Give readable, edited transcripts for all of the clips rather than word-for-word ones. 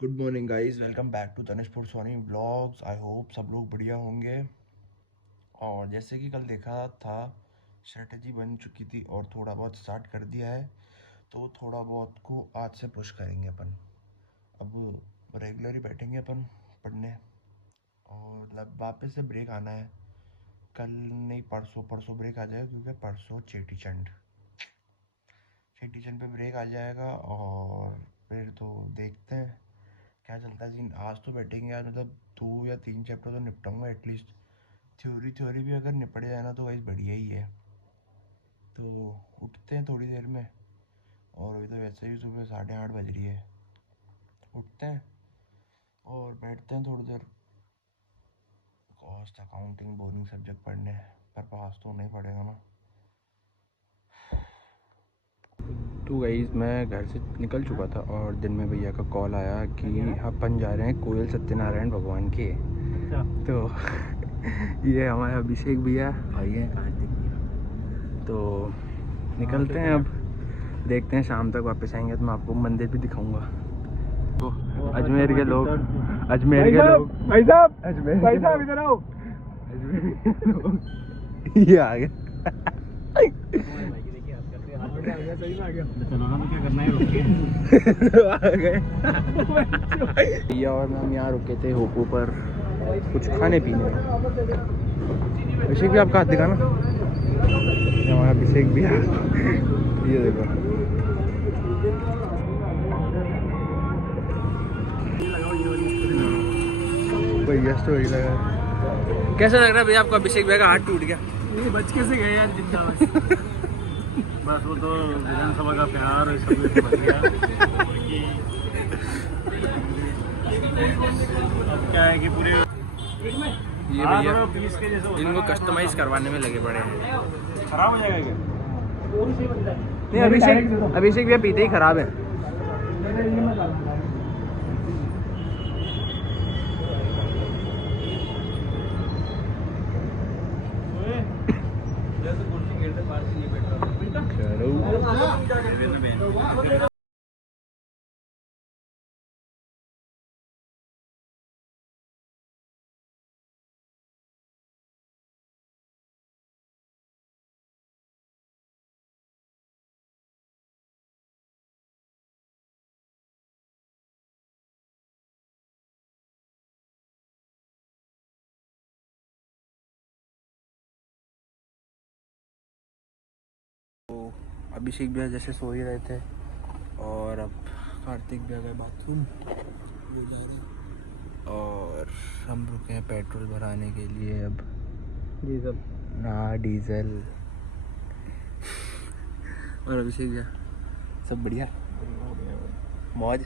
Good morning guys, welcome back to Tanishpur Soni blogs. I hope सब लोग बढ़िया होंगे। और जैसे कि कल देखा था, स्ट्रेटजी बन चुकी थी और थोड़ा बहुत स्टार्ट कर दिया है, तो थोड़ा बहुत को आज से पुश करेंगे अपन। अब रेगुलर ही बैठेंगे अपन पढ़ने, और मतलब वापस से ब्रेक आना है। कल नहीं, परसों परसों ब्रेक आ जाएगा, क्योंकि परसों चेटी चंड पे ब्रेक आ जाएगा। और फिर तो देखते हैं क्या चलता है सीन। आज तो बैठेंगे यार, मतलब 2 या 3 चैप्टर तो निपटाऊंगा एटलीस्ट। थ्योरी भी अगर निपट जाए ना तो वही बढ़िया ही है। तो उठते हैं थोड़ी देर में, और अभी तो वैसे ही सुबह 8:30 बज रही है। उठते हैं और बैठते हैं थोड़ी देर। कॉस्ट अकाउंटिंग बोरिंग सब्जेक्ट पढ़ने, पर पास तो नहीं पड़ेगा ना। तो गाइस, मैं घर से निकल चुका था और दिन में भैया का कॉल आया कि अपन जा रहे हैं कोयल सत्यनारायण भगवान के। तो ये हमारे अभिषेक भैया और ये कार्तिक भैया। तो निकलते हैं अब, देखते हैं शाम तक वापस आएंगे तो मैं आपको मंदिर भी दिखाऊंगा। तो अजमेर के लोग, भाई साहब इधर आओ। अजमेर के लोग ये आ गए। भैया और हम यहाँ रुके थे होपू पर कुछ खाने पीने। अभिषेक भी आपका हाथ दिखाना। हमारा अभिषेक भी ये देखो, तो वही लगा। कैसा लग रहा है भैया आपको? अभिषेक भैया का हाथ टूट गया। ये बच कैसे गए यार जिंदा? बस वो तो विधानसभा का प्यार सब बच गया। अब क्या है कि पूरे ये भैया इनको कस्टमाइज करवाने में लगे पड़े हैं। खराब हो जाएगा क्या? नहीं, अभिषेक भैया पीते ही खराब है। अभिषेक भैया जैसे सो ही रहे थे, और अब कार्तिक भैया गए बाथरूम, और हम रुके हैं पेट्रोल भराने के लिए। अब डीजल ना डीजल। और अभिषेक भैया सब बढ़िया, मौज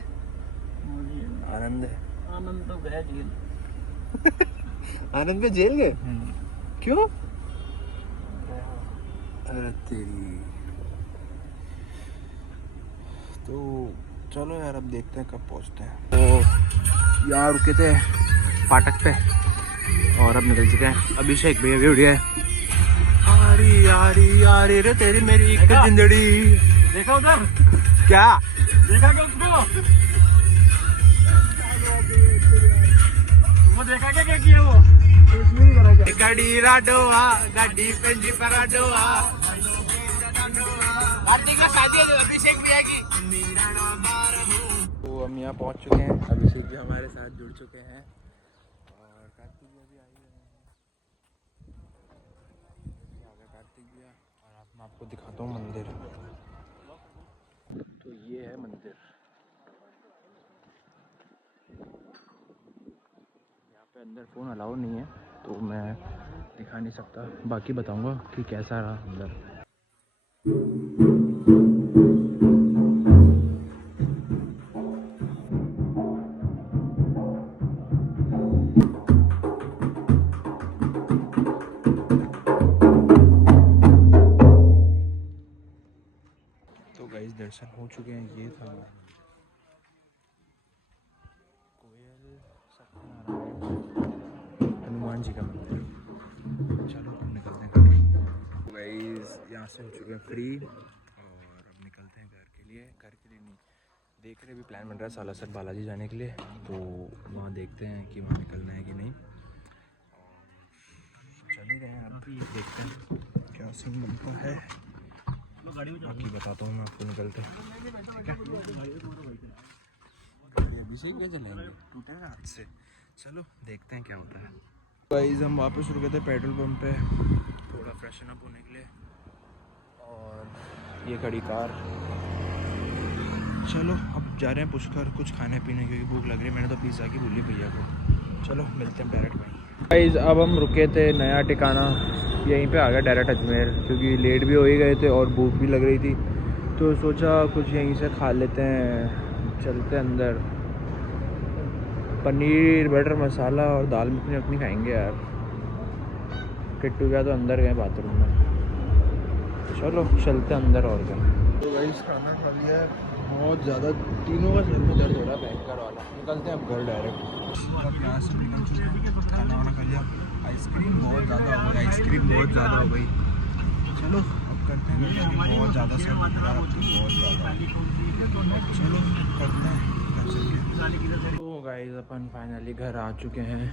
आनंद है। आनंद तो गया जेल। आनंद में जेल गए? क्यों? अरे तेरी। तो चलो यार, अब देखते हैं कब पहुंचते हैं। तो यार रुके थे फाटक पे, और अब निकल चुके हैं। अभिषेक भैया भी उड़िया है। यारी यारी यारी रे तेरी मेरी एक जिंदड़ी। देखा उधर? क्या देखा क्या उसको? वो देखा क्या किया वो? गाड़ी राडोआ, गाड़ी पंजी पराडोआ। कार्तिक का शादी है अभिषेक भैया की। तो हम यहाँ पहुँच चुके हैं, अभिषेक भी हमारे साथ जुड़ चुके हैं, और कार्तिक भैया भी आई हैं। कार्तिक भैया, और आप, मैं आपको दिखाता हूँ मंदिर। तो ये है मंदिर। यहाँ पे अंदर फ़ोन अलाउ नहीं है, तो मैं दिखा नहीं सकता। बाकी बताऊँगा कि कैसा रहा अंदर। तो गाइस, दर्शन हो चुके हैं। ये था कोयल सत्यनारायण हनुमान जी का मंदिर। चलो अब निकलते हैं घर। गाइस, यहाँ से हो चुके हैं फ्री, और अब निकलते हैं घर के लिए नहीं, देख रहे, अभी प्लान बन रहा है सालासर बालाजी जाने के लिए, तो वहाँ देखते हैं कि वहाँ निकलना है कि नहीं। चल ही रहे हैं, अब देखते हैं क्या सीन बनता है, बाकी बताता हूँ मैं आपको निकलते। गाड़ी अभी से क्या चलेंगे, टूटेगा हाथ से। चलो देखते हैं क्या होता है। गाइस हम वापस रुके थे पेट्रोल पंप पे थोड़ा फ्रेशन अप होने के लिए, और ये खड़ी कार। चलो अब जा रहे हैं पुष्कर कुछ खाने पीने, क्योंकि भूख लग रही है। मैंने तो पिज़्ज़ा की बोली भैया को। चलो मिलते हैं डायरेक्ट वहीं। गाइस अब हम रुके थे नया ठिकाना, यहीं पे आ गया डायरेक्ट अजमेर, क्योंकि लेट भी हो ही गए थे और भूख भी लग रही थी, तो सोचा कुछ यहीं से खा लेते हैं। चलते अंदर, पनीर बटर मसाला और दाल मखनी अपनी खाएंगे यार। किट्टू क्या तो अंदर गए बाथरूम में, चलो चलते अंदर। और क्या तो गाइस खाना खा लिया है, बहुत ज़्यादा तीनों का सिर में दर्द हो रहा है भयंकर वाला। निकलते हैं अब घर डायरेक्ट। अब यहाँ से निकल चुके हैं, खाना वाना खा लिया। आइसक्रीम बहुत ज़्यादा हो गई, आइसक्रीम बहुत ज़्यादा हो गई। चलो अब करते हैं घर जाके, बहुत ज़्यादा सर बहुत ज़्यादा। चलो करते हैं घर चल के। तो गाइस अपन फाइनली घर आ चुके हैं।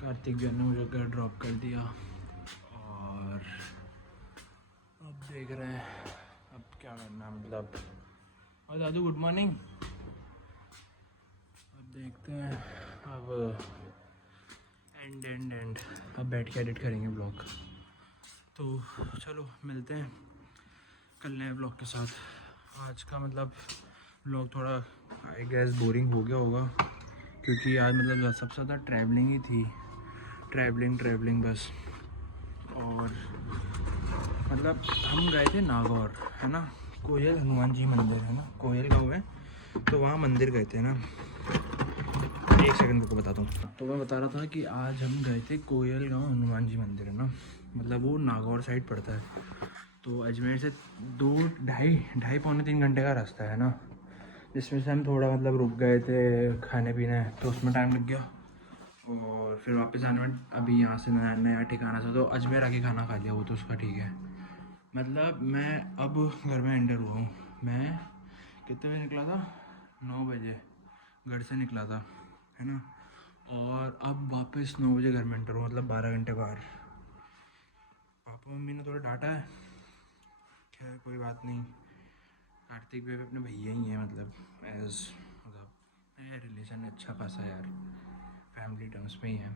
कार्तिक जी ने मुझे घर ड्रॉप कर दिया और अब देख रहे हैं अब क्या करना है, मतलब। और दादू गुड मॉर्निंग। अब देखते हैं, अब एंड अब बैठ के एडिट करेंगे ब्लॉग। तो चलो मिलते हैं कल नए ब्लॉग के साथ। आज का मतलब ब्लॉग थोड़ा आई गेस बोरिंग हो गया होगा, क्योंकि आज मतलब सबसे ज़्यादा ट्रैवलिंग ही थी, ट्रैवलिंग बस। और मतलब हम गए थे नागौर, है ना, कोयल हनुमान जी मंदिर है ना, कोयल गाँव है, तो वहाँ मंदिर गए थे ना। एक सेकंड को बताता हूँ। तो मैं बता रहा था कि आज हम गए थे कोयल गाँव हनुमान जी मंदिर है ना, मतलब वो नागौर साइड पड़ता है। तो अजमेर से 2-2.5 पौने 3 घंटे का रास्ता है ना, जिसमें से हम थोड़ा मतलब रुक गए थे खाने पीने, तो उसमें टाइम लग गया। और फिर वापस आने में अभी यहाँ से नया ठिकाना था, तो अजमेर आके खाना खा लिया, वो तो उसका ठीक है। मतलब मैं अब घर में एंटर हुआ हूँ। मैं कितने बजे निकला था, 9 बजे घर से निकला था, है ना, और अब वापस 9 बजे घर में एंटर हुआ, मतलब 12 घंटे बाहर। पापा मम्मी ने थोड़ा डांटा है, खैर कोई बात नहीं। कार्तिक भी अपने भैया ही हैं, मतलब मतलब रिलेशन अच्छा खासा यार, फैमिली टर्म्स पे ही हैं।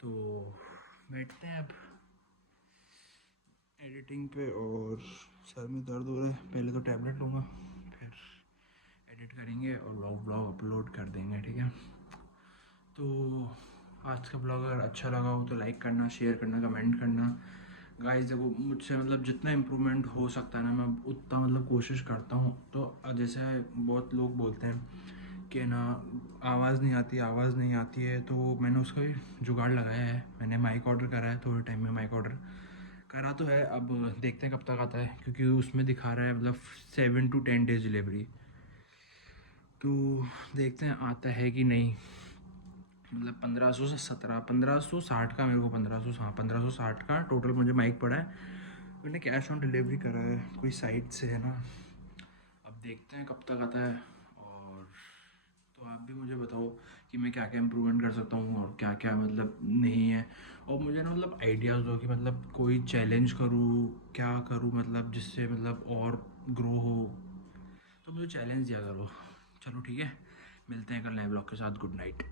तो बैठते हैं अब एडिटिंग पे, और सर में दर्द हो रहा है। पहले तो टैबलेट लूँगा, फिर एडिट करेंगे और ब्लॉग अपलोड कर देंगे, ठीक है। तो आज का ब्लॉग अगर अच्छा लगा हो तो लाइक करना, शेयर करना, कमेंट करना। गाइस देखो, मुझसे मतलब जितना इम्प्रूवमेंट हो सकता है ना, मैं उतना मतलब कोशिश करता हूँ। तो जैसे बहुत लोग बोलते हैं कि ना आवाज़ नहीं आती है, तो मैंने उसका भी जुगाड़ लगाया है। मैंने माइक ऑर्डर करा है, थोड़े टाइम में माइक ऑर्डर करा तो है, अब देखते हैं कब तक आता है, क्योंकि उसमें दिखा रहा है मतलब 7 to 10 डेज डिलीवरी। तो देखते हैं आता है कि नहीं। मतलब 1500 से 1560 का मेरे को 1560 का टोटल मुझे माइक पड़ा है। मैंने कैश ऑन डिलीवरी करा है कोई साइट से, है ना। अब देखते हैं कब तक आता है। और तो आप भी मुझे बताओ कि मैं क्या क्या इम्प्रूवमेंट कर सकता हूँ और क्या क्या मतलब नहीं है। और मुझे ना मतलब आइडियाज़ दो कि मतलब कोई चैलेंज करूँ, क्या करूँ, मतलब जिससे मतलब और ग्रो हो, तो मुझे चैलेंज दिया करो। चलो ठीक है, मिलते हैं कल नए ब्लॉग के साथ। Good night.